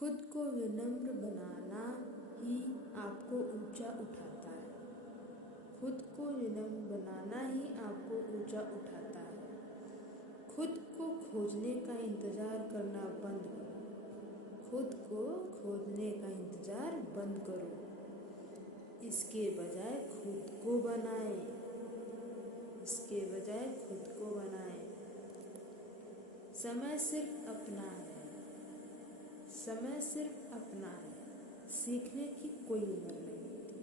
खुद को विनम्र बनाना ही आपको ऊंचा उठाता है। खुद को विनम्र बनाना ही आपको ऊंचा उठाता है। खुद को खोजने का इंतज़ार करना बंद करो। खुद को खोजने का इंतज़ार बंद करो। इसके बजाय खुद को बनाएं। इसके बजाय खुद को बनाएं। समय सिर्फ अपना है। समय सिर्फ अपना है। सीखने की कोई उम्र नहीं होती।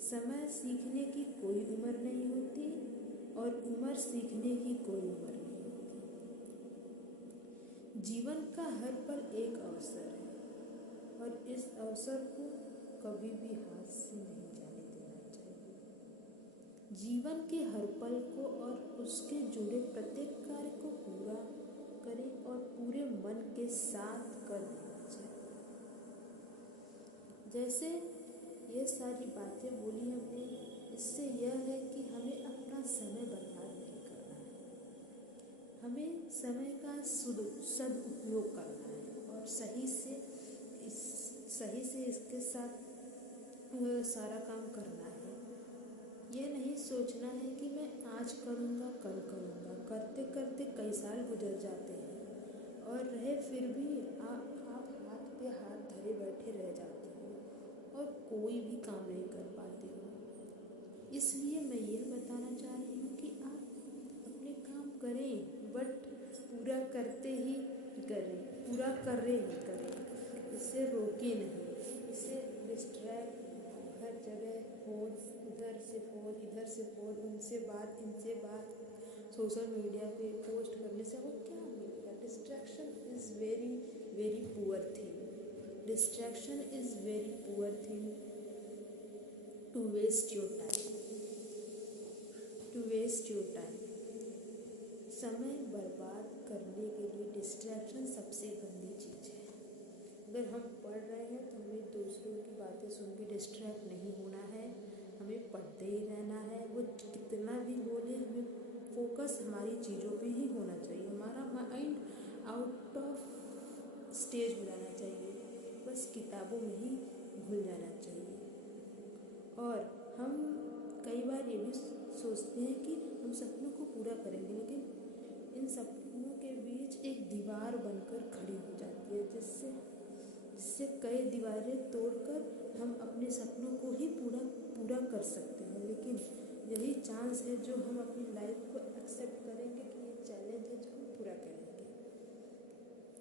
समय सीखने की कोई उम्र नहीं होती और उम्र सीखने की कोई उम्र नहीं होती। जीवन का हर पल एक अवसर है और इस अवसर को कभी भी हाथ से नहीं जाने देना चाहिए। जीवन के हर पल को और उसके जुड़े प्रत्येक कार्य को पूरा करें और पूरे मन के साथ कर देना चाहिए। जैसे ये सारी बातें बोली हमने, इससे यह है कि हमें अपना समय बर्बाद नहीं करना है। हमें समय का सदुपयोग करना है और सही से इसके साथ सारा काम करना है। ये नहीं सोचना है कि मैं आज करूँगा कल करूँगा। करते करते कई साल गुजर जाते हैं और रहे फिर भी आप हाथ पे हाथ धरे बैठे रह जाते हो और कोई भी काम नहीं कर पाते हो। इसलिए मैं ये बताना चाह रही हूँ कि आप अपने काम करें, बट पूरा करते ही करें, पूरा कर रहे ही करें। इसे रोके नहीं, इसे डिस्ट्रैक्ट हर जगह फोन, उधर से फोन इधर से फोन, उनसे बात इनसे बात, सोशल मीडिया पे पोस्ट करने से वो क्या मिलेगा। Distraction is very very poor thing. Distraction is very poor thing to waste your time. To waste your time. समय बर्बाद करने के लिए डिस्ट्रैक्शन सबसे गंदी चीज़ है। अगर हम पढ़ रहे हैं तो हमें दूसरों की बातें सुन के डिस्ट्रैक्ट नहीं होना है। हमें पढ़ते ही रहना है। वो कितना भी बोले, हमें फोकस हमारी चीज़ों पे ही होना चाहिए। हमारा माइंड आउट ऑफ स्टेज हो जाना चाहिए, बस किताबों में ही घुल जाना चाहिए। और हम कई बार ये भी सोचते हैं कि हम सपनों को पूरा करेंगे, लेकिन इन सपनों के बीच एक दीवार बनकर खड़ी हो जाती है, जिससे कई दीवारें तोड़कर हम अपने सपनों को ही पूरा कर सकते हैं। लेकिन यही चांस है जो हम अपनी लाइफ को एक्सेप्ट करेंगे कि ये चैलेंज है जो हम पूरा करेंगे।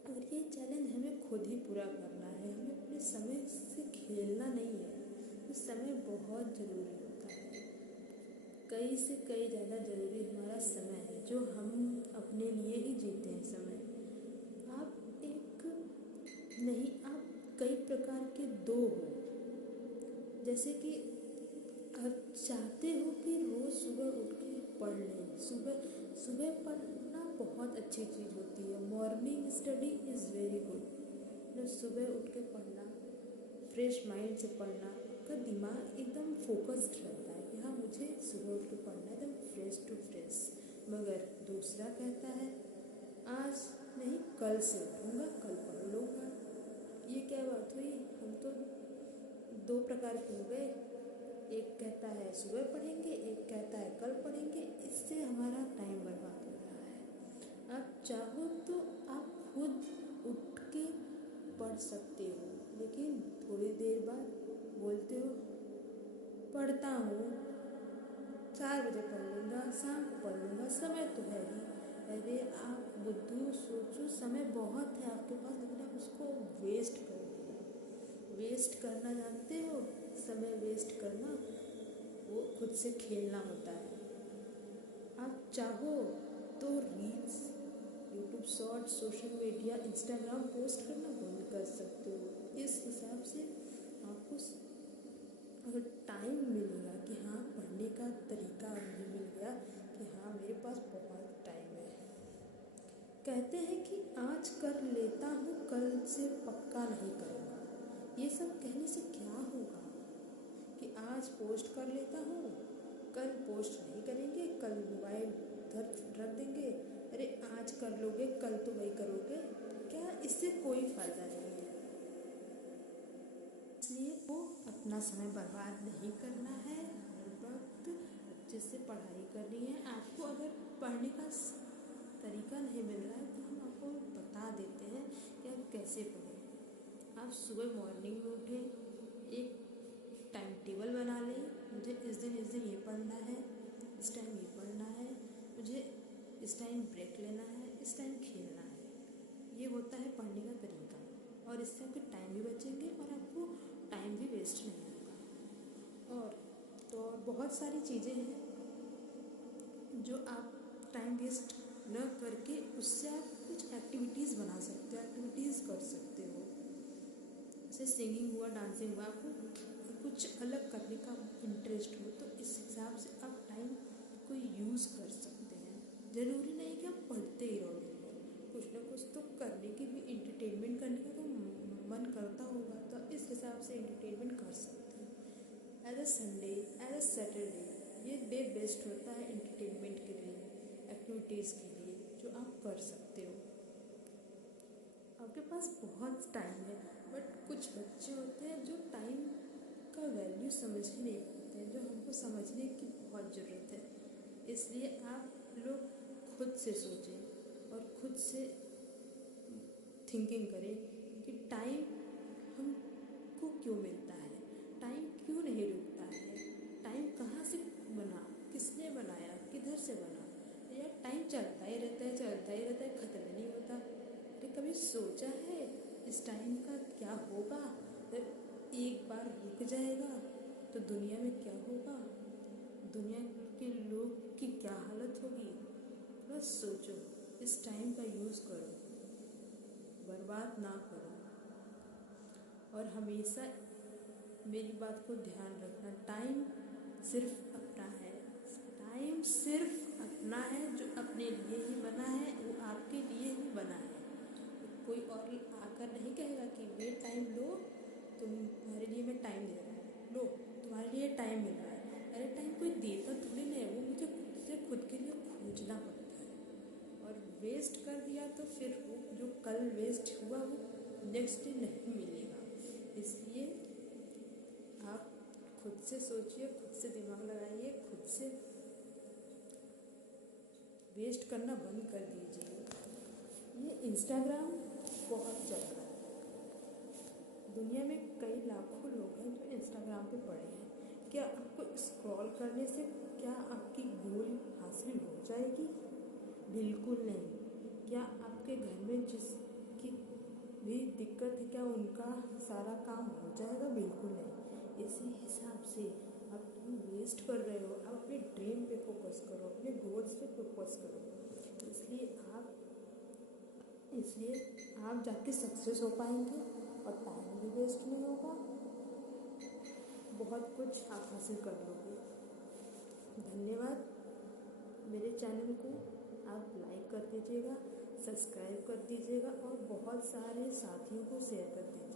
और ये चैलेंज हमें खुद ही पूरा करना है। हमें अपने समय से खेलना नहीं है। तो समय बहुत ज़रूरी होता है। कई से कई ज़्यादा ज़रूरी हमारा समय है, जो हम अपने लिए ही जीते हैं। समय आप कई प्रकार के दो हो। जैसे कि आप चाहते हो कि रोज़ सुबह उठ के पढ़ लें। सुबह पढ़ना बहुत अच्छी चीज़ होती है। Morning study is very good. सुबह उठ के पढ़ना, फ्रेश माइंड से पढ़ना, आपका दिमाग एकदम फोकस्ड रहता है कि हाँ मुझे सुबह उठ के पढ़ना है, एकदम फ्रेश टू फ्रेश। मगर दूसरा कहता है आज नहीं, कल से उठूँगा, कल पढ़ लूँगा। ये क्या बात हुई? हम तो दो प्रकार के हो गए। एक कहता है सुबह पढ़ेंगे, एक कहता है कल पढ़ेंगे। इससे हमारा टाइम बर्बाद हो रहा है। आप चाहो तो आप खुद उठ के पढ़ सकते हो, लेकिन थोड़ी देर बाद बोलते हो पढ़ता हूँ, 4 बजे पढ़ लूँगा, शाम को पढ़ लूँगा, समय तो है ही। अरे आप बुद्धू सोचो, समय बहुत है आपके पास, लेकिन आप उसको वेस्ट कर दो। वेस्ट करना जानते हो? समय वेस्ट करना वो खुद से खेलना होता है। आप चाहो तो reels, YouTube short, social media, Instagram post करना बंद कर सकते हो। इस हिसाब से आपको अगर टाइम मिलेगा कि हाँ पढ़ने का तरीका मुझे मिल गया कि हाँ मेरे पास बहुत टाइम है। कहते हैं कि आज कर लेता हूँ, कल से पक्का नहीं करूँगा। ये सब कहने से क्या होगा कि आज पोस्ट कर लेता हूँ, कल पोस्ट नहीं करेंगे, कल मोबाइल रख देंगे। अरे आज कर लोगे, कल तो वही करोगे। क्या इससे कोई फ़ायदा नहीं है। वो अपना समय बर्बाद नहीं करना है, हर वक्त अच्छे से पढ़ाई करनी है। आपको अगर पढ़ने का तरीका नहीं मिल रहा है तो हम आपको बता देते हैं कि आप कैसे पढ़ें। आप सुबह मॉर्निंग में उठें, एक टाइम टेबल बना लें, मुझे इस दिन ये पढ़ना है, इस टाइम ये पढ़ना है, मुझे इस टाइम ब्रेक लेना है, इस टाइम खेलना है। ये होता है पढ़ने का तरीका, और इससे आपके टाइम भी बचेंगे और आपको टाइम भी वेस्ट नहीं होगा। और बहुत सारी चीज़ें हैं जो आप टाइम वेस्ट न करके उससे आप कुछ एक्टिविटीज़ बना सकते हो, एक्टिविटीज़ कर सकते हो। जैसे सिंगिंग हुआ, डांसिंग हुआ, आपको कुछ अलग करने का इंटरेस्ट हो तो इस हिसाब से आप टाइम को यूज़ कर सकते हैं। ज़रूरी नहीं कि आप पढ़ते ही रहोगे, कुछ ना कुछ तो करने की भी, इंटरटेनमेंट करने का तो मन करता होगा, तो इस हिसाब से इंटरटेनमेंट कर सकते हो। As a Sunday, as a Saturday, ये डे बेस्ट होता है इंटरटेनमेंट के लिए, एक्टिविटीज़ के लिए, जो आप कर सकते हो। आपके पास बहुत टाइम है, बट कुछ बच्चे होते हैं जो टाइम का वैल्यू समझ ही नहीं पाते हैं, जो हमको समझने की बहुत ज़रूरत है। इसलिए आप लोग खुद से सोचें और खुद से थिंकिंग करें कि टाइम हमको क्यों मिलता है, टाइम क्यों नहीं रुकता है, टाइम कहाँ से बना, किसने बनाया, किधर से बना। या टाइम चलता ही रहता है, चलता ही रहता है, ख़त्म नहीं होता। अरे कभी सोचा है इस टाइम का क्या होगा जब एक बार रुक जाएगा तो दुनिया में क्या होगा, दुनिया के लोग की क्या हालत होगी। बस सोचो, इस टाइम का यूज़ करो, बर्बाद ना करो। और हमेशा मेरी बात को ध्यान रखना, टाइम सिर्फ अपना है, टाइम सिर्फ अपना है, जो अपने लिए ही बना है वो आपके लिए ही बना है। कोई और आकर नहीं कहेगा कि ये टाइम लो, तुम्हारे लिए मैं टाइम दे रहा हूँ, लो तुम्हारे लिए टाइम मिल रहा है। अरे टाइम कोई देता थोड़ी नहीं है, वो मुझे खुद के लिए खोजना पड़ता है। और वेस्ट कर दिया तो फिर वो जो कल वेस्ट हुआ वो नेक्स्ट डे नहीं मिलेगा। इसलिए आप खुद से सोचिए, खुद से दिमाग लगाइए, खुद से वेस्ट करना बंद कर दीजिए। ये इंस्टाग्राम बहुत चल रहा है, दुनिया में कई लाखों लोग हैं जो इंस्टाग्राम पे पड़े हैं। क्या आपको स्क्रॉल करने से क्या आपकी गोल हासिल हो जाएगी? बिल्कुल नहीं। क्या आपके घर में जिसकी भी दिक्कत है क्या उनका सारा काम हो जाएगा? बिल्कुल नहीं। इसी हिसाब से आप टाइम वेस्ट कर रहे हो, आप अपने ड्रीम पे फोकस करो, अपने गोल्स पे फोकस करो। इसलिए आप जाके सक्सेस हो पाएंगे और टाइम भी वेस्ट नहीं होगा, बहुत कुछ आप हासिल कर लोगे। धन्यवाद। मेरे चैनल को आप लाइक कर दीजिएगा, सब्सक्राइब कर दीजिएगा और बहुत सारे साथियों को शेयर कर दीजिएगा।